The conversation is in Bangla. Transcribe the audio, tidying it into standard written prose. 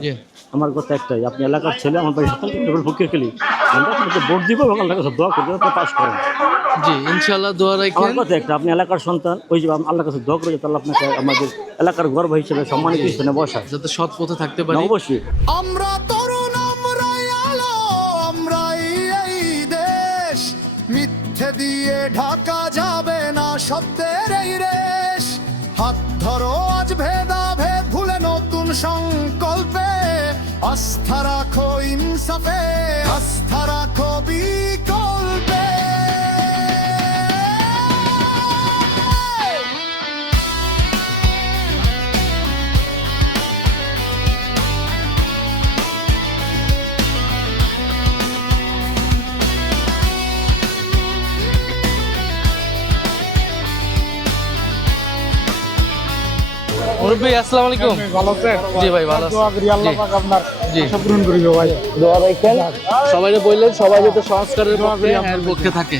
জি আমার কথা একটাই, আপনি এলাকার ছেলে, আমার বাড়ি ফকির খেলি, আমরা আপনাকে ভোট দিব এবং আল্লাহর কাছে দোয়া করবো আপনি পাস করেন। জি ইনশাআল্লাহ দোয়া আমার রাখেন। কথা একটা, আপনি এলাকার সন্তান, ওই যে আল্লাহর কাছে দোয়া করে যাতে আল্লাহ আপনাকে আমাদের এলাকার গর্ব হিসেবে সম্মানিত স্থানে বসায়। যাতে সৎ পথে থাকতে না, পারি। অবশ্যই। আমরা তরুণ, আমরাই আলো, আমরাই এই দেশ, মিথ্যে দিয়ে ঢাকা যাবে না সত্যের এই রেশ। হাত ধরো আজ ভেদাভেদ ভুলে নতুন সংকল্পে, আস্থা রাখো ইনসাফে, আস্থা রাখো বিকল্পে। মুরব্বী আসসালামু আলাইকুম। ভালো আছেন? জি ভাই ভালো আছি। দোয়া করি আল্লাহ পাক আপনার জি। আশা পূরণ করিবে ভাই। দোয়া রাখেন, সবাই বললেন সবাই যাতে সংস্কারের দোয়া করি পক্ষে আপনার পক্ষে থাকে।